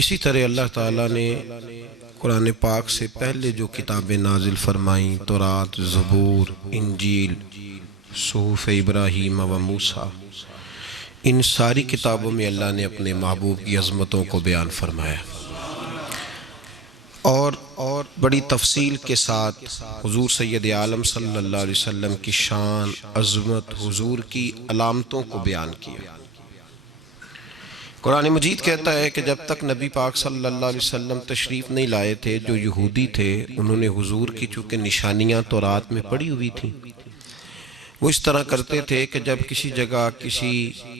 اسی طرح اللہ تعالیٰ نے قرآن پاک سے پہلے جو کتابیں نازل فرمائیں، تورات، زبور، انجیل، صحف ابراہیم و موسیٰ، ان ساری کتابوں میں اللہ نے اپنے محبوب کی عظمتوں کو بیان فرمایا اور بڑی تفصیل کے ساتھ حضور سید عالم صلی اللہ علیہ وسلم کی شان، عظمت، حضور کی علامتوں کو بیان کیا۔ قرآن مجید کہتا ہے کہ جب تک نبی پاک صلی اللہ علیہ وسلم تشریف نہیں لائے تھے، جو یہودی تھے انہوں نے حضور کی چونکہ نشانیاں تورات میں پڑھی ہوئی تھیں، وہ اس طرح کرتے تھے کہ جب کسی جگہ کسی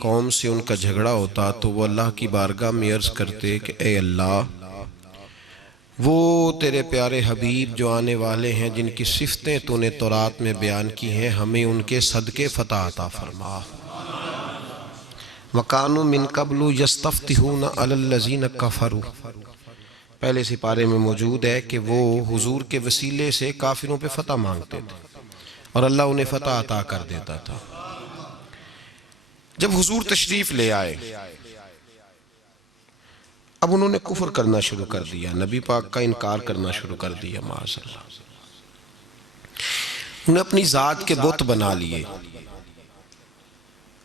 قوم سے ان کا جھگڑا ہوتا تو وہ اللہ کی بارگاہ میں عرض کرتے کہ اے اللہ، وہ تیرے پیارے حبیب جو آنے والے ہیں، جن کی صفتیں تو نے تورات میں بیان کی ہیں، ہمیں ان کے صدقے فتح عطا فرما۔ وَقَانُوا مِن قَبْلُ يَسْتَفْتِحُونَ عَلَى الَّذِينَ كَفَرُوا، پہلے سپارے میں موجود ہے کہ وہ حضور کے وسیلے سے کافروں پہ فتح مانگتے تھے اور اللہ انہیں فتح عطا کر دیتا تھا۔ جب حضور تشریف لے آئے، اب انہوں نے کفر کرنا شروع کر دیا، نبی پاک کا انکار کرنا شروع کر دیا، معاذ اللہ۔ انہیں اپنی ذات کے بت بنا لیے،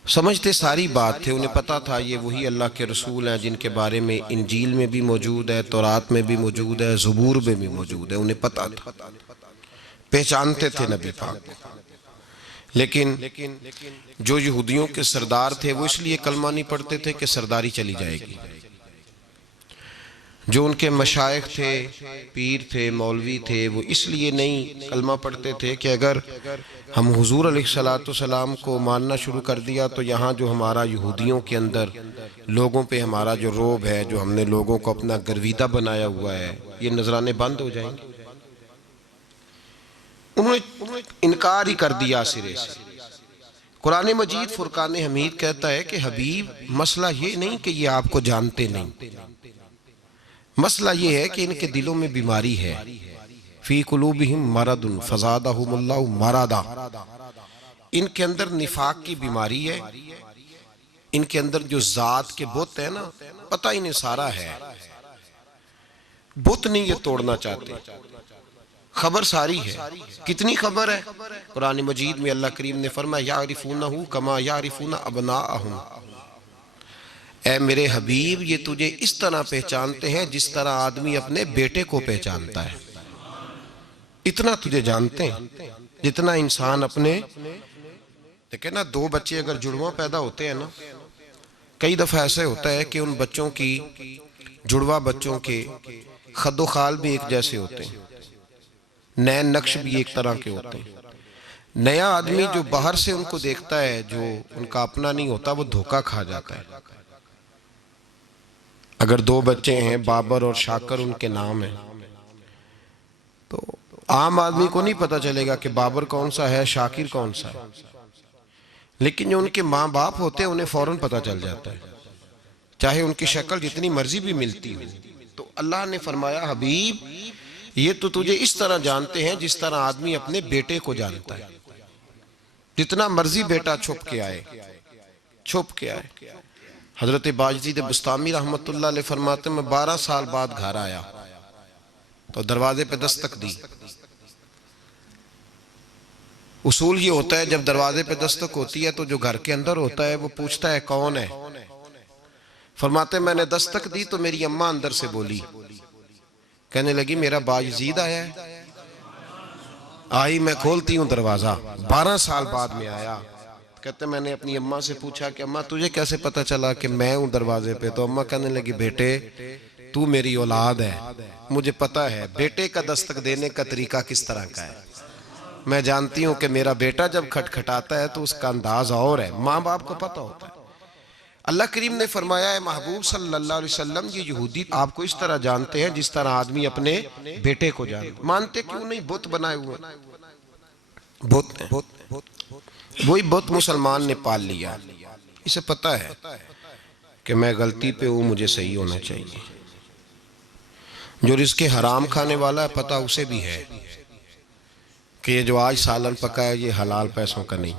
سمجھتے ساری بات تھے، انہیں پتا تھا یہ وہی اللہ کے رسول ہیں جن کے بارے میں انجیل میں بھی موجود ہے، تورات میں بھی موجود ہے، زبور میں بھی موجود ہے، انہیں پتا تھا، پہچانتے تھے نبی پاک کو۔ لیکن جو یہودیوں کے سردار تھے وہ اس لیے کلمہ نہیں پڑھتے تھے کہ سرداری چلی جائے گی۔ جو ان کے مشائخ تھے، پیر تھے، مولوی تھے، وہ اس لیے نہیں کلمہ پڑھتے تھے کہ اگر ہم حضور علیہ السلام کو ماننا شروع کر دیا تو یہاں جو ہمارا یہودیوں کے اندر لوگوں پہ ہمارا جو روب ہے، جو ہم نے لوگوں کو اپنا گرویدہ بنایا ہوا ہے، یہ نذرانے بند ہو جائیں گے۔ انہوں نے انکار ہی کر دیا سرے سے۔ قرآن مجید فرقان حمید کہتا ہے کہ حبیب، مسئلہ یہ نہیں کہ یہ آپ کو جانتے نہیں، مسئلہ یہ ہے کہ ان کے دلوں میں بیماری ہے، فی قلوبہم مرض فزادہم اللہ مرضا، ان کے اندر نفاق کی بیماری ہے، ان کے اندر جو ذات کے بت ہے نا، پتہ انہیں سارا ہے، بت نہیں یہ توڑنا چاہتے، خبر ساری ہے۔ کتنی خبر ہے؟ قرآن مجید میں اللہ کریم نے فرمایا یعرفونہ کما یعرفون ابناءہم، اے میرے حبیب، یہ تجھے اس طرح پہچانتے ہیں جس طرح آدمی اپنے بیٹے کو پہچانتا ہے، اتنا تجھے جانتے ہیں جتنا انسان اپنے، دیکھیں نا، دو بچے اگر جڑواں پیدا ہوتے ہیں نا، کئی دفعہ ایسے ہوتا ہے کہ ان بچوں کی، جڑواں بچوں کے خد و خال بھی ایک جیسے ہوتے ہیں، نین نقش بھی ایک طرح کے ہوتے ہیں۔ نیا آدمی جو باہر سے ان کو دیکھتا ہے، جو ان کا اپنا نہیں ہوتا، وہ دھوکہ کھا جاتا ہے۔ اگر دو بچے ہیں، بابر اور شاکر ان کے نام ہیں، تو عام آدمی کو نہیں پتا چلے گا کہ بابر کون سا ہے، شاکر کون سا ہے، لیکن جو ان کے ماں باپ ہوتے ہیں انہیں فوراً پتا چل جاتا ہے، چاہے ان کی شکل جتنی مرضی بھی ملتی ہو۔ تو اللہ نے فرمایا حبیب، یہ تو تجھے اس طرح جانتے ہیں جس طرح آدمی اپنے بیٹے کو جانتا ہے، جتنا مرضی بیٹا چھپ کے آئے، چھپ کے آئے۔ حضرت باجدید بستامی رحمت اللہ علیہ فرماتے ہیں میں 12 سال بعد گھر آیا تو دروازے پہ دستک دی۔ اصول یہ ہوتا ہے جب دروازے پہ دستک ہوتی ہے تو جو گھر کے اندر ہوتا ہے وہ پوچھتا ہے کون ہے؟ فرماتے ہیں میں نے دستک دی تو میری اماں اندر سے بولی، کہنے لگی میرا باجدید آیا ہے۔ آئی، میں کھولتی ہوں دروازہ، 12 سال بعد میں آیا۔ کہتے میں نے اپنی اماں سے پوچھا کہ اماں تجھے کیسے پتا چلا کہ میں ہوں دروازے پہ؟ تو اماں کہنے لگی بیٹے تو میری اولاد ہے، مجھے پتا ہے بیٹے کا دستک دینے کا طریقہ کس طرح کا ہے، میں جانتی ہوں کہ میرا بیٹا جب کھٹکھٹاتا ہے تو اس کا انداز اور ہے، ماں باپ کو پتا ہوتا ہے۔ اللہ کریم نے فرمایا ہے محبوب صلی اللہ علیہ وسلم، یہ یہودی آپ کو اس طرح جانتے ہیں جس طرح آدمی اپنے بیٹے کو جانتے، مانتے کیوں نہیں؟ بت بنائے ہوئے، بت ہیں، وہی بت مسلمان نے پال لیا، اسے پتا ہے کہ میں غلطی پہ ہوں، مجھے صحیح ہونا چاہیے۔ جو رزق حرام کھانے والا ہے پتا اسے بھی ہے کہ یہ جو آج سالن پکا ہے یہ حلال پیسوں کا نہیں۔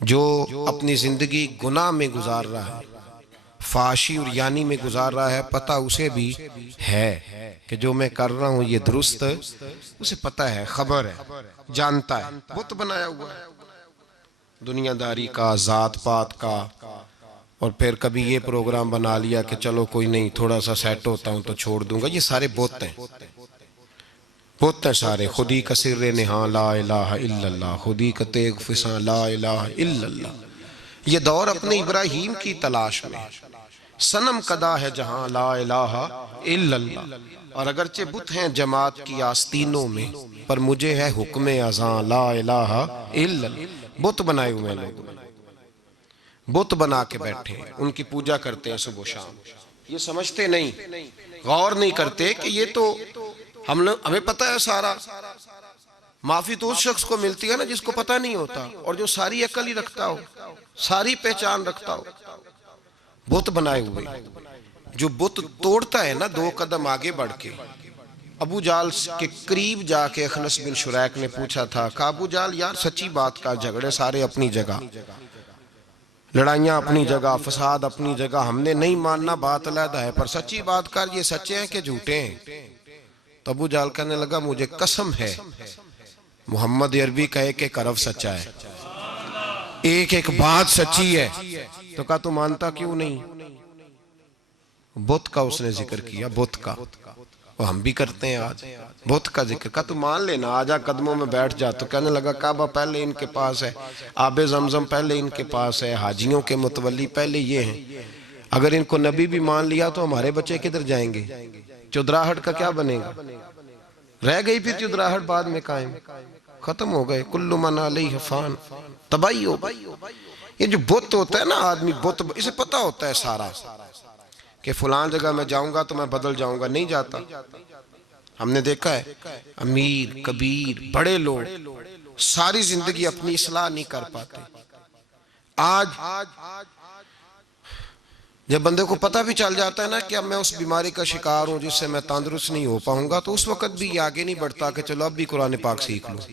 جو اپنی زندگی گناہ میں گزار رہا ہے، فاشی اور یعنی میں گزار رہا ہے، پتہ اسے بھی ہے کہ جو میں کر رہا ہوں یہ درست، اسے پتہ ہے، خبر ہے، جانتا ہے۔ بت بنایا ہوا ہے دنیا داری کا، ذات پات کا، اور پھر کبھی یہ پروگرام بنا لیا کہ چلو کوئی نہیں تھوڑا سا سیٹ ہوتا ہوں تو چھوڑ دوں گا۔ یہ سارے بت ہیں، بت ہیں سارے۔ خودی کا سر نہاں لا الہ الا اللہ، خودی کا تیغ فساں لا الہ الا اللہ۔ یہ دور اپنے ابراہیم کی تلاش میں، صنم کدا ہے جہاں لا الہ الا اللہ۔ اور اگرچہ بت ہیں جماعت کی آستینوں میں، پر مجھے ہے حکم اذاں لا الہ الا اللہ۔ بت بنائے ہوئے لوگ، بت بنا کے بیٹھے ہیں، ان کی پوجا کرتے ہیں صبح و شام۔ یہ سمجھتے نہیں، غور نہیں کرتے کہ یہ تو ہمیں پتہ ہے سارا۔ معافی تو اس شخص کو ملتی ہے نا جس کو پتہ نہیں ہوتا، اور جو ساری عقل ہی رکھتا ہو، ساری پہچان رکھتا ہو۔ بت بنائے ہوئے، جو بت توڑتا ہے نا 2 قدم آگے بڑھ کے۔ ابو جال کے قریب جا کے اخنس بن شریک نے پوچھا تھا کہ ابو جال یار سچی بات کا، جھگڑے سارے اپنی جگہ، لڑائیاں اپنی جگہ، فساد اپنی جگہ، ہم نے نہیں ماننا بات علیحدہ ہے، پر سچی بات کر، یہ سچے ہیں کہ جھوٹے ہیں؟ تو ابو جال کہنے لگا مجھے قسم ہے محمد عربی کا ایک ایک حرف سچا ہے، ایک ایک بات سچی ہے۔ تو کہا تو مانتا کیوں نہیں؟ بت کا اس نے ذکر کیا، بت کا، وہ ہم بھی کرتے ہیں آج، بت کا ذکر۔ کہا تو مان لینا، آجا قدموں میں بیٹھ جا۔ تو کہنے لگا کعبہ پہلے ان کے پاس ہے، آب زمزم پہلے ان کے پاس ہے، حاجیوں کے متولی پہلے یہ ہیں۔ اگر ان کو نبی بھی مان لیا تو ہمارے بچے کدھر جائیں گے؟ چودراہٹ کا کیا بنے گا؟ رہ گئی پھر چودراہٹ بعد میں قائم، ختم ہو گئے، کل من علیہ فان، تباہی ہو گئی۔ یہ جو بت ہوتا ہے نا آدمی، بت اسے پتہ ہوتا ہے سارا کہ فلان جگہ میں جاؤں گا تو میں بدل جاؤں گا، نہیں جاتا۔ ہم نے دیکھا ہے امیر کبیر بڑے لوگ ساری زندگی اپنی اصلاح نہیں کر پاتے۔ آج جب بندے کو پتہ بھی چل جاتا ہے نا کہ اب میں اس بیماری کا شکار ہوں جس سے میں تندرست نہیں ہو پاؤں گا، تو اس وقت بھی یہ آگے نہیں بڑھتا کہ چلو اب بھی قرآن پاک سیکھ لوں،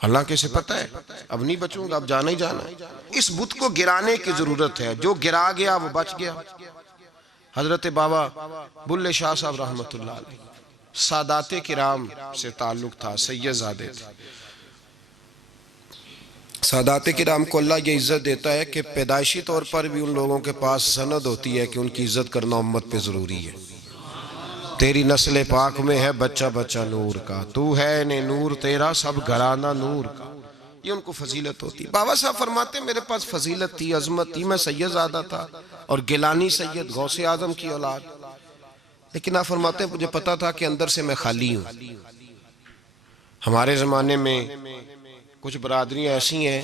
حالانکہ اسے پتہ ہے اب نہیں بچوں گا، اب جانا ہی جانا ہے۔ اس بت کو گرانے کی ضرورت ہے، جو گرا گیا وہ بچ گیا۔ حضرت بابا بلے شاہ صاحب رحمۃ اللہ علیہ، سادات کرام سے تعلق تھا، سید زادے تھے۔ سادات کرام کو اللہ یہ عزت دیتا ہے کہ پیدائشی طور پر بھی ان لوگوں کے پاس سند ہوتی ہے کہ ان کی عزت کرنا امت پہ ضروری ہے۔ تیری نسل پاک میں ہے بچہ بچہ نور کا، تو ہے نے نور تیرا سب گھرانہ نور کا، یہ ان کو فضیلت ہوتی ہے۔ بابا صاحب فرماتے میرے پاس فضیلت تھی، عظمت تھی، میں سید زادہ تھا اور گیلانی سید غوث اعظم کی اولاد، لیکن آپ فرماتے ہیں مجھے پتا تھا کہ اندر سے میں خالی ہوں۔ ہمارے زمانے میں کچھ برادریاں ایسی ہیں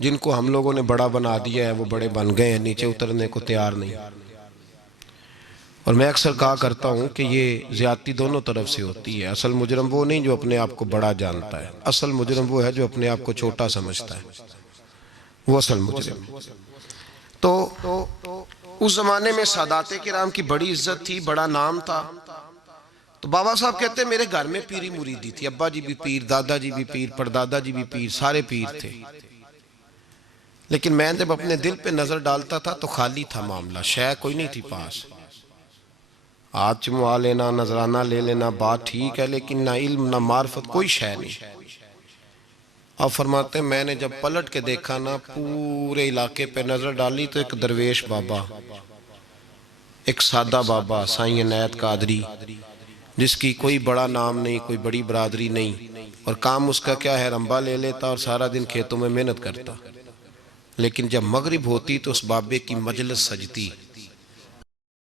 جن کو ہم لوگوں نے بڑا بنا دیا ہے، وہ بڑے بن گئے ہیں، نیچے اترنے کو تیار نہیں۔ اور میں اکثر کہا کرتا ہوں کہ یہ زیادتی دونوں طرف سے ہوتی ہے۔ اصل مجرم وہ نہیں جو اپنے آپ کو بڑا جانتا ہے، اصل مجرم وہ ہے جو اپنے آپ کو چھوٹا سمجھتا ہے، وہ اصل مجرم۔ تو اس زمانے میں سادات کرام کی بڑی عزت تھی، بڑا نام تھا۔ تو بابا صاحب کہتے ہیں میرے گھر میں پیری مریدی تھی، ابا جی بھی پیر، دادا جی بھی پیر، پردادا جی بھی پیر، سارے پیر تھے، لیکن میں جب اپنے دل پہ نظر ڈالتا تھا تو خالی تھا معاملہ، شے کوئی نہیں تھی پاس۔ ہاتھ چموا لینا، نظرانہ لے لینا بات ٹھیک ہے، لیکن نہ علم نہ معرفت، کوئی شے نہیں۔ آپ فرماتے ہیں میں نے جب پلٹ کے دیکھا نا، پورے علاقے پہ نظر ڈالی تو ایک درویش بابا، ایک سادہ بابا سائیں عنایت قادری، جس کی کوئی بڑا نام نہیں، کوئی بڑی برادری نہیں، اور کام اس کا کیا ہے، رمبا لے لیتا اور سارا دن کھیتوں میں محنت کرتا، لیکن جب مغرب ہوتی تو اس بابے کی مجلس سجتی۔